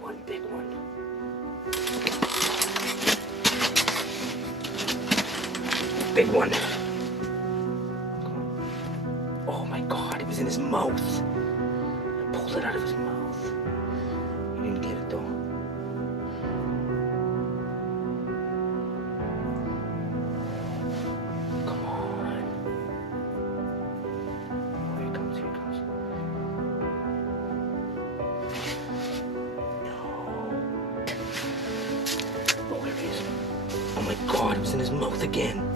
One big one. Big one. Oh my God, it was in his mouth. I pulled it out of his mouth. He didn't get it though. Come on. Oh, here it comes, here it comes. No. Oh, here it is. Oh my God, it was in his mouth again.